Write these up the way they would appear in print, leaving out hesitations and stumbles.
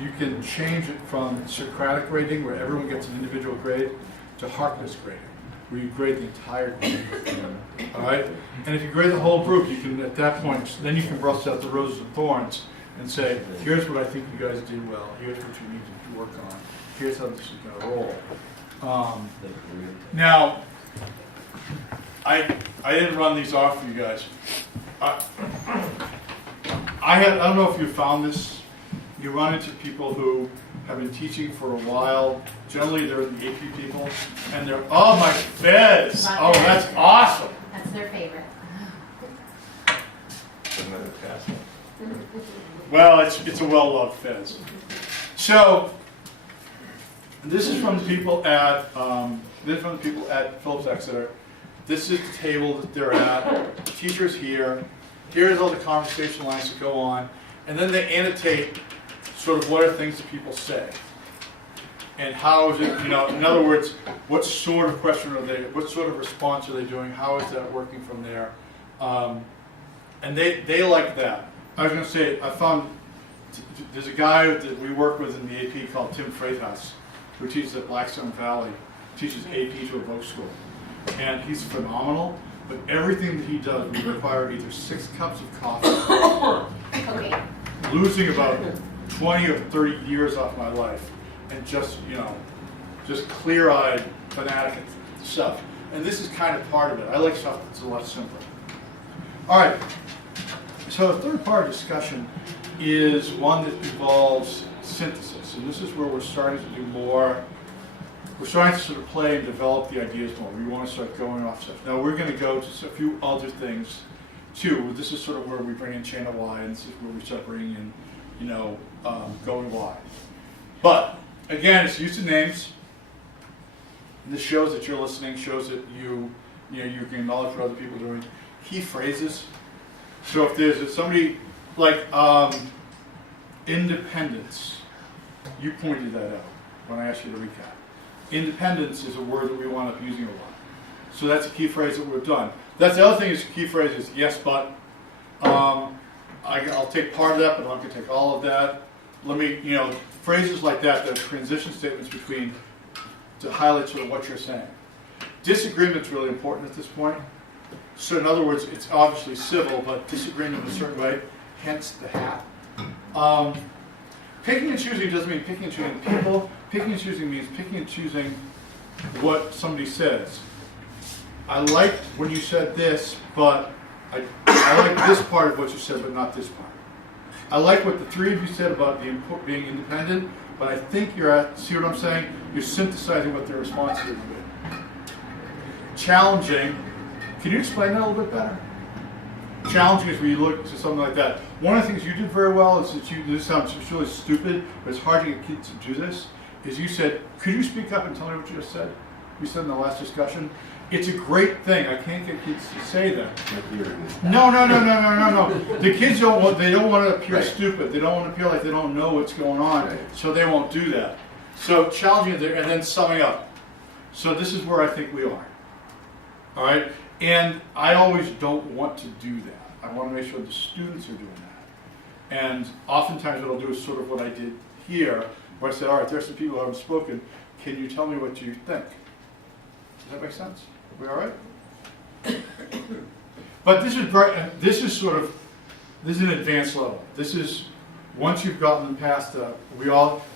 you can change it from Socratic grading, where everyone gets an individual grade, to Harkness grading, where you grade the entire group. All right? And if you grade the whole group, you can, at that point, then you can brush out the roses and thorns and say, here's what I think you guys did well, here's what you need to work on, here's how this is going to roll. Now, I didn't run these off for you guys. I don't know if you found this. You run into people who have been teaching for a while. Generally, they're the AP people, and they're, oh, my feds! Oh, that's awesome! That's their favorite. Well, it's a well-loved fez. So, this is from the people at Phillips Exeter. This is the table that they're at. The teacher's here. Here's all the conversation lines that go on, and then they annotate sort of what are things that people say, and how is it, in other words, what sort of question are they, what sort of response are they doing, how is that working from there, and they like that. I was going to say, I found, there's a guy that we work with in the AP called Tim Freitas, who teaches at Blackstone Valley, teaches AP to a voc school, and he's phenomenal. But everything that he does would require either 6 cups of coffee, Okay. losing about 20 or 30 years off my life, and just clear-eyed, fanatic stuff. And this is kind of part of it. I like stuff that's a lot simpler. All right. So the third part of discussion is one that involves synthesis, and this is where we're starting to do more. We're starting to sort of play and develop the ideas more. We want to start going off stuff. Now we're going to go to a few other things too. This is sort of where we bring in chain of Y, and this is where we start bringing in, going Y. But again, it's use of names. And this shows that you're listening. Shows that you can acknowledge what other people are doing. Key phrases. So if there's somebody like independence, you pointed that out when I asked you to recap. Independence is a word that we wind up using a lot. So that's a key phrase that we've done. That's the other thing is key phrase is yes, but. I'll take part of that, but I'm not going to take all of that. Phrases like that are transition statements between, to highlight sort of what you're saying. Disagreement's really important at this point. So in other words, it's obviously civil, but disagreement in a certain way, hence the hat. Picking and choosing doesn't mean picking and choosing people. Picking and choosing means picking and choosing what somebody says. I liked when you said this, but I like this part of what you said, but not this part. I like what the three of you said about being independent, but I think see what I'm saying? You're synthesizing what their response is. Challenging, can you explain that a little bit better? Challenging is when you look to something like that. One of the things you did very well is that this sounds really stupid, but it's hard to get kids to do this, is you said, could you speak up and tell me what you just said? You said in the last discussion. It's a great thing. I can't get kids to say that. No. The kids don't want to appear stupid. They don't want to appear like they don't know what's going on, so they won't do that. So challenging there, and then summing up. So this is where I think we are. All right? And I always don't want to do that. I want to make sure the students are doing that. And oftentimes what I'll do is sort of what I did here, where I said, all right, there's some people who haven't spoken. Can you tell me what you think? Does that make sense? Are we all right? But this is an advanced level. This is, once you've gotten past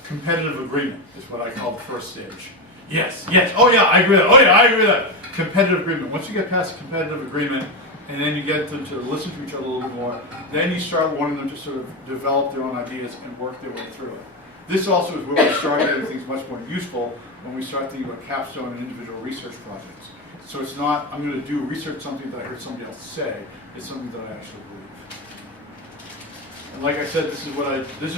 competitive agreement is what I call the first stage. Yes, oh yeah, I agree with that. Oh yeah, I agree with that. Competitive agreement. Once you get past competitive agreement, and then you get them to listen to each other a little bit more, then you start wanting them to sort of develop their own ideas and work their way through it. This also is where we start getting things much more useful when we start thinking about capstone and individual research projects. So it's not, I'm going to do research something that I heard somebody else say, it's something that I actually believe. And like I said, this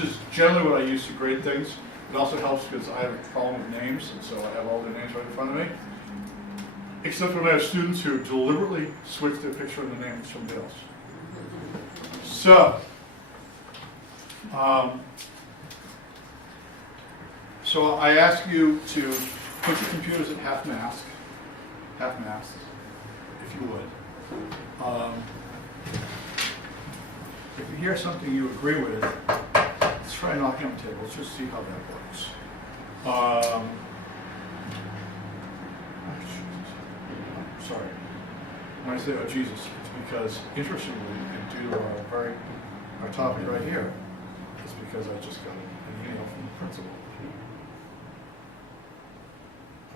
is generally what I use to grade things. It also helps because I have a column of names, and so I have all their names right in front of me. Except when I have students who deliberately switch their picture and the name of somebody else. So I ask you to put your computers at half mast, if you would. If you hear something you agree with, Let's try knocking on the table. Let's just see how that works. Sorry. When I say, oh Jesus, it's because, interestingly, and due to our topic right here, it's because I just got an email from the principal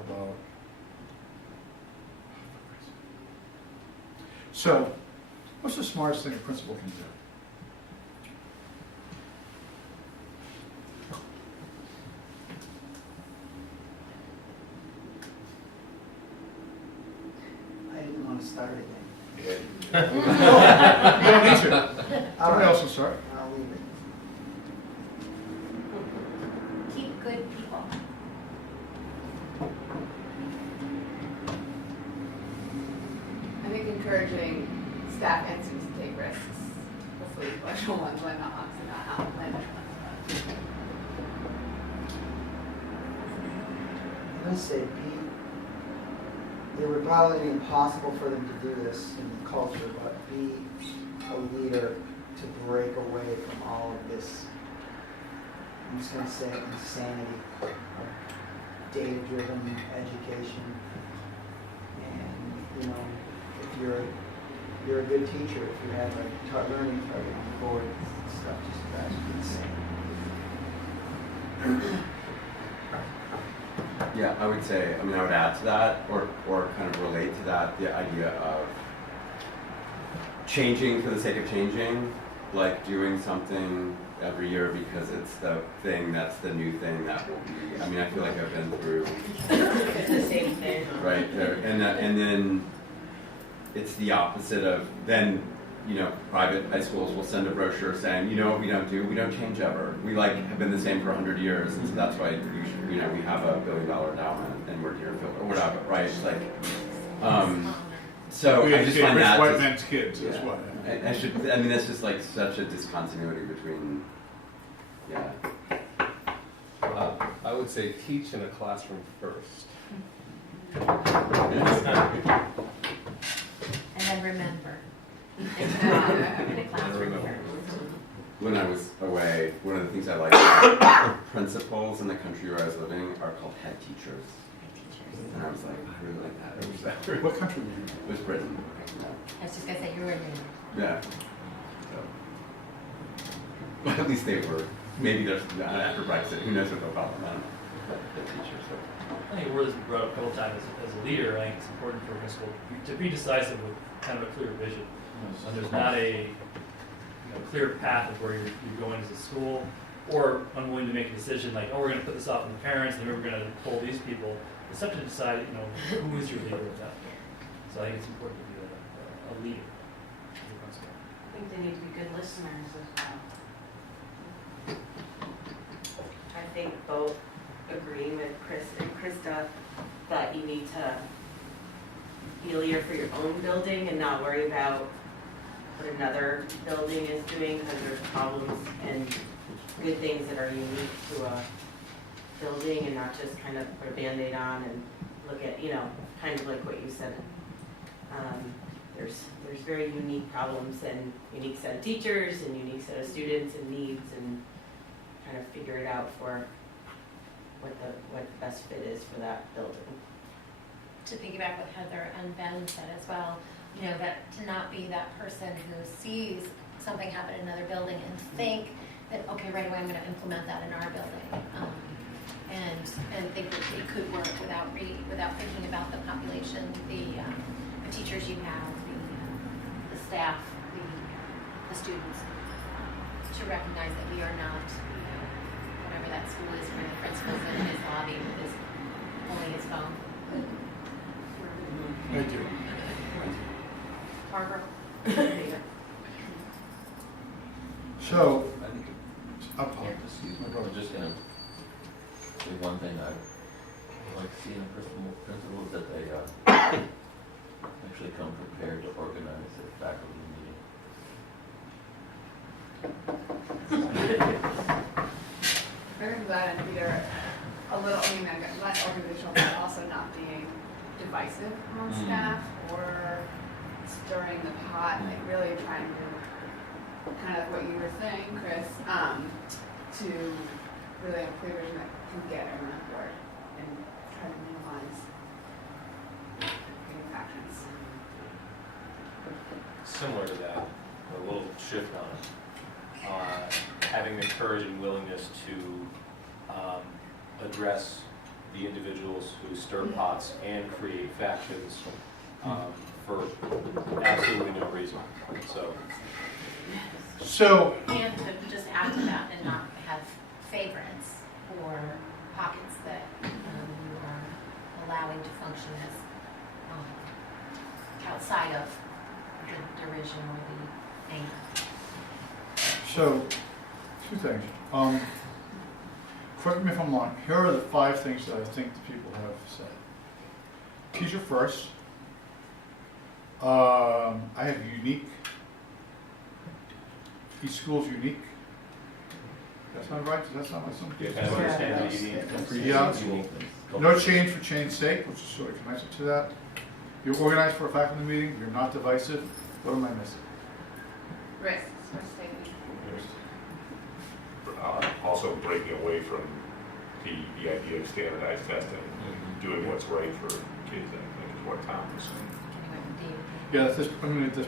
about. So, what's the smartest thing a principal can do? I didn't want to start again. You don't need to. Somebody else will start. I'll leave it. Keep good people. I think encouraging staff and students to take risks, hopefully special ones, when not obviously not outlandish ones. I'm going to say it would probably be impossible for them to do this in the culture, but be a leader to break away from all of this, I'm just going to say insanity of data-driven education. And, you know, if you're a good teacher, if you have a learning target on the board, stuff just drives me insane. Yeah, I would say, I mean, I would add to that, or kind of relate to that, the idea of changing for the sake of changing, like doing something every year because it's the thing that's the new thing that will be. I mean, I feel like I've been through It's the same thing. right there, and then it's the opposite of then. You know, private high schools will send a brochure saying, you know what we don't do? We don't change ever. We like have been the same for 100 years, and so that's why you know we have a $1 billion endowment and we're Deerfield or whatever, right? It's like, so We I just find rich that white just, men's kids. That's yeah. what. I mean, that's just like such a discontinuity between, yeah. I would say teach in a classroom first. And then remember. In a classroom. When I was away, one of the things I liked about principals in the country where I was living are called head teachers. And I was like, I really like that. I wish that were. What country were you in? It was Britain. I was just gonna say you were in Yeah. So. But at least they were. Maybe there's after Brexit. Who knows what they'll call them? I don't know. But the teachers. So. I think a word that's been brought up a couple times as a leader. I think it's important for a principal to be decisive with kind of a clear vision. And there's not a clear path of where you're going as a school, or unwilling to make a decision like, oh, we're going to put this off on the parents, and then we're going to pull these people. It's up to decide, who is your leader at that point. So I think it's important to be a leader as a principal. I think they need to be good listeners as well. I think both agree with Chris and Krista that you need to be a leader for your own building and not worry about what another building is doing, because there's problems and good things that are unique to a building, and not just kind of put a Band-Aid on and look at, kind of like what you said. There's very unique problems and unique set of teachers and unique set of students and needs, and kind of figure it out for what the best fit is for that building. To piggyback what Heather and Ben said as well, that to not be that person who sees something happen in another building and think that, okay, right away I'm going to implement that in our building, and think that it could work without thinking about the population, the teachers you have, the staff, the students, to recognize that we are not, whatever that school is, where the principal's in his lobby with his holding his phone. Thank you. Barbara. So, I think, excuse my brother. I'm just gonna say one thing I like to see in a principal is that they actually come prepared to organize a faculty meeting. Very glad and Peter, a little, less organizational, but also not being divisive among staff or stirring the pot, like really trying to, kind of what you were saying, Chris, to really have a clear vision that can get everyone on board and try to minimize negative actions. Similar to that, a little shift on it. Having the courage and willingness to address the individuals who stir pots and create factions for absolutely no reason. So, And to just add to that and not have favorites or pockets that you are allowing to function as outside of the derision or the anger. so, two things. Correct me if I'm wrong. Here are the 5 things that I think the people have said. Teacher first. I have unique. Each school's unique. That's not right. Does that sound like something? You kind of understand that you need Yeah. No change for change's sake, which is sort of connected to that. You're organized for a faculty meeting. You're not divisive. What am I missing? Risks, risk-taking. Also breaking away from the idea of standardized testing, doing what's right for kids, I think is what Tom was saying. Yeah, that's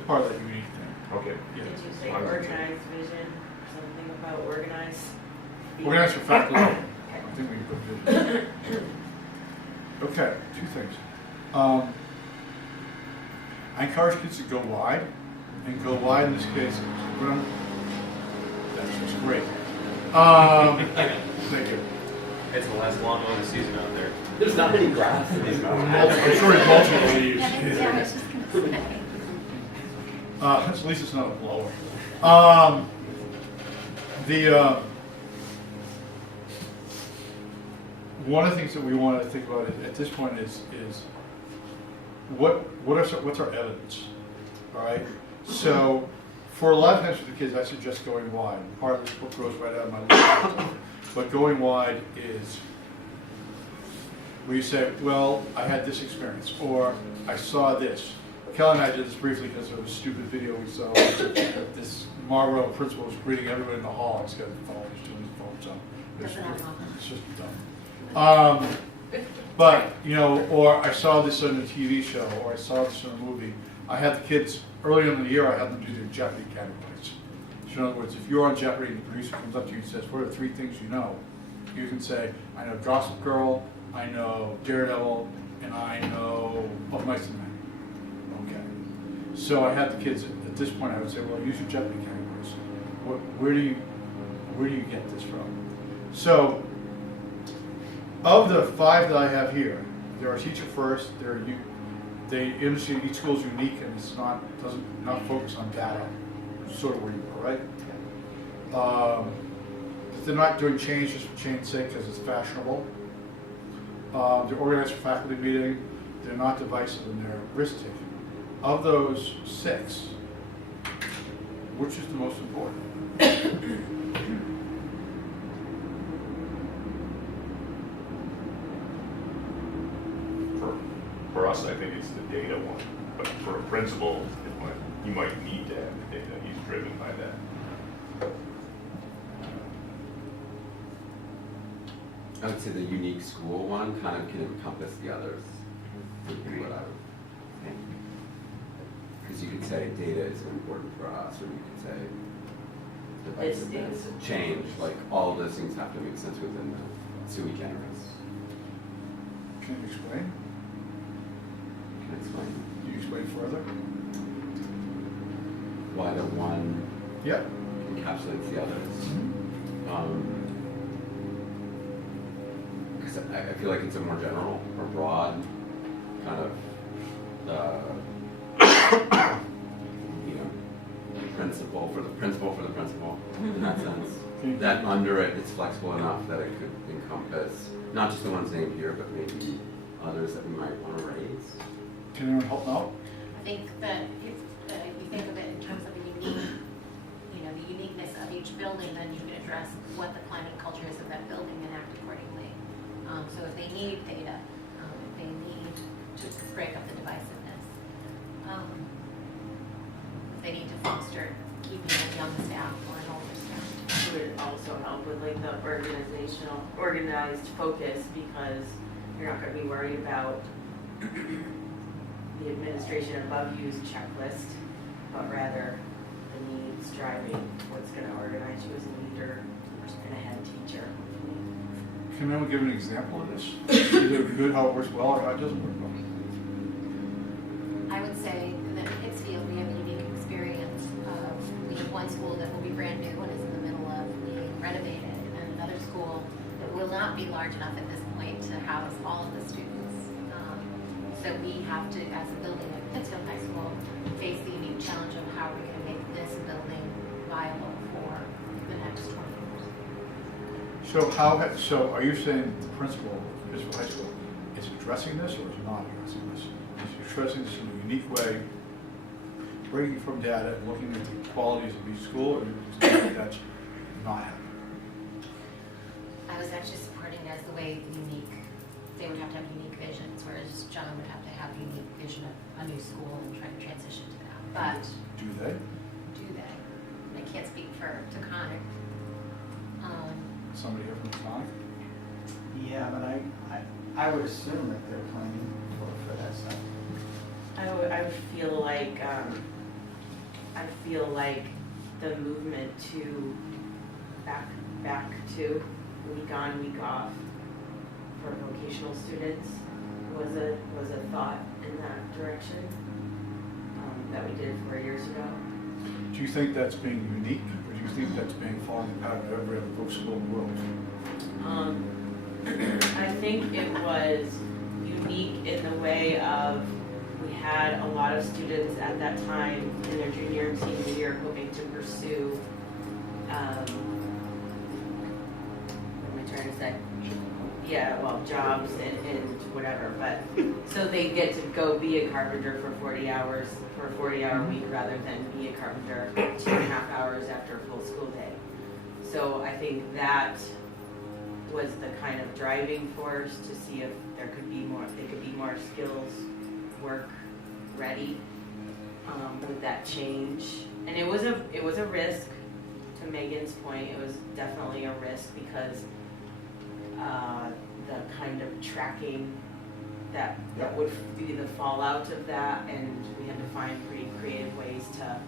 part of that unique thing. Okay. Yeah. Did you say organized vision, something about organized? Organized for faculty. I think we can put vision. Okay, 2 things. I encourage kids to go wide, and go wide in this case. That's just great. Thank you. It's the last lawn mowing season out there. There's not any grass in these mountains. I'm sure it's multiple leaves. Yeah, I was just gonna say. At least it's not a blower. One of the things that we want to think about at this point is what's our evidence, all right? So for a lot of times with the kids, I suggest going wide. Part of this book grows right out of my list. But going wide is where you say, well, I had this experience, or I saw this. Kelly and I did this briefly because of a stupid video we saw. This Marlboro principal was greeting everyone in the hall. He's got the phone, he's doing his phone, so it's just dumb. But, you know, or I saw this on a TV show, or I saw this in a movie. I had the kids, early in the year, I had them do their Jeopardy categories. So in other words, if you're on Jeopardy and the producer comes up to you and says, what are 3 things you know? You can say, I know Gossip Girl, I know Daredevil, and I know Of Mice and Men. Okay. So I had the kids, at this point, I would say, well, use your Jeopardy categories. Where do you get this from? So, of the 5 that I have here, there are teacher first, they understand each school is unique and it's not focus on data, sort of where you are, right? They're not doing change just for change's sake because it's fashionable. They're organized for faculty meeting. They're not divisive and they're risk-taking. Of those 6, which is the most important? For us, I think it's the data one, but for a principal, you might need to have the data. He's driven by that. I would say the unique school one kind of can encompass the others, would be what I would think. Because you could say data is important for us, or you could say divisiveness, change, like all of those things have to make sense within the sui generis. Can you explain? Can I explain Can you explain further? why the one Yep. encapsulates the others? Because I feel like it's a more general or broad kind of, principle for the principal in that sense. That under it, it's flexible enough that it could encompass not just the ones named here, but maybe others that we might want to raise. Can anyone help out? I think that if you think of it in terms of the uniqueness of each building, then you can address what the climate and culture is of that building and act accordingly. So if they need data, if they need to break up the divisiveness, if they need to foster keeping a young staff or an older staff. Would it also also help with like the organized focus, because you're not gonna be worried about the administration above you's checklist, but rather the needs driving what's gonna organize you as a leader and a head teacher. Can anyone give an example of this? Either good, how it works well, or how it doesn't work well? I would say that in Pittsfield, we have a unique experience of, we have one school that will be brand new and is in the middle of being renovated, and another school that will not be large enough at this point to house all of the students. So we have to, as a building like Pittsfield High School, face the unique challenge of how we're gonna make this building viable for the next 20 years. So are you saying the principal of Pittsfield High School is addressing this, or is not addressing this? Is addressing this in a unique way, breaking from data and looking at the qualities of each school, or is that that's not happening? I was actually supporting as the way unique, they would have to have unique visions, whereas John would have to have a unique vision of a new school and try to transition to that. But Do they? do they? I can't speak for Taconic. Somebody here from Sonic? Yeah, but I would assume that they're planning for that stuff. I would feel like the movement to back to week on, week off for vocational students was a thought in that direction that we did 4 years ago. Do you think that's being unique, or do you think that's being following the pattern of every other book school in the world? I think it was unique in the way of we had a lot of students at that time in their junior and senior year hoping to pursue, what am I trying to say? Yeah, well, jobs and whatever, but, so they get to go be a carpenter for 40 hours, for a 40-hour week, rather than be a carpenter 2.5 hours after a full school day. So I think that was the kind of driving force to see if there could be more, they could be more skills work ready with that change. And it was a risk, to Megan's point, it was definitely a risk because the kind of tracking that would be the fallout of that, and we had to find pretty creative ways to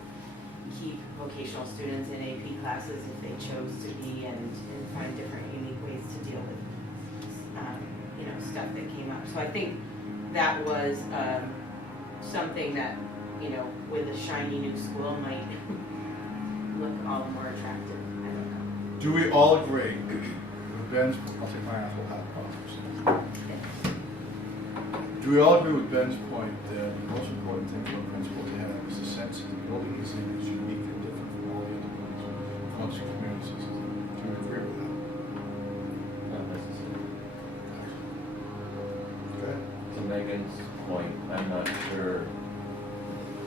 keep vocational students in AP classes if they chose to be, and find different unique ways to deal with stuff that came up. So I think that was something that, with a shiny new school might look all the more attractive. I don't know. Do we all agree with Ben's, I'll take my apple hat off. Do we all agree with Ben's point that the most important thing for a principal to have is the sense that the building is unique and different from all the other buildings amongst the communities? Do you agree with that? Not necessarily. Okay. To Megan's point, I'm not sure,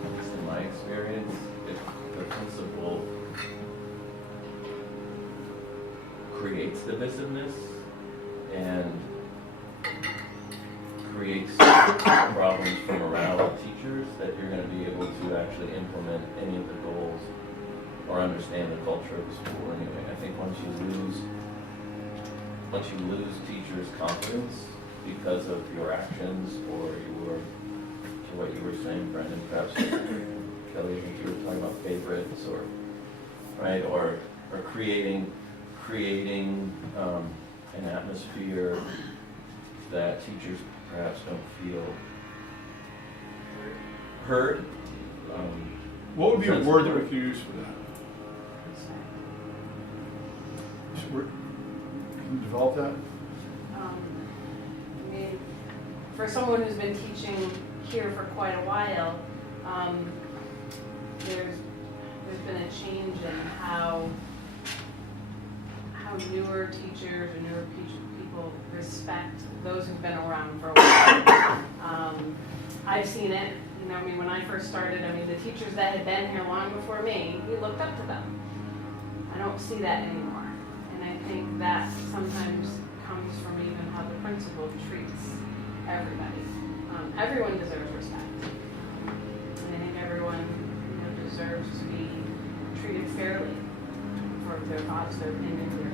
at least in my experience, if the principal creates divisiveness and creates problems for morale of teachers, that you're going to be able to actually implement any of the goals or understand the culture of the school anyway. I think once you lose teachers' confidence because of your actions or to what you were saying, Brendan, perhaps Kelly, I think you were talking about favorites or creating an atmosphere that teachers perhaps don't feel heard. What would be a word that we could use for that? Can you develop that? I mean, for someone who's been teaching here for quite a while, there's been a change in how newer teachers or newer people respect those who've been around for a while. I've seen it, when I first started, the teachers that had been here long before me, we looked up to them. I don't see that anymore. And I think that sometimes comes from even how the principal treats everybody. Everyone deserves respect. And I think everyone deserves to be treated fairly for their thoughts, their opinions, their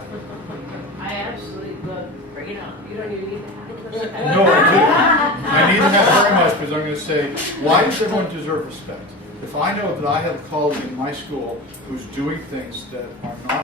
have. I absolutely, look, Bring it on. you don't even need to have it. No, I do. I need to have very much because I'm going to say, why does everyone deserve respect? If I know that I have a colleague in my school who's doing things that are not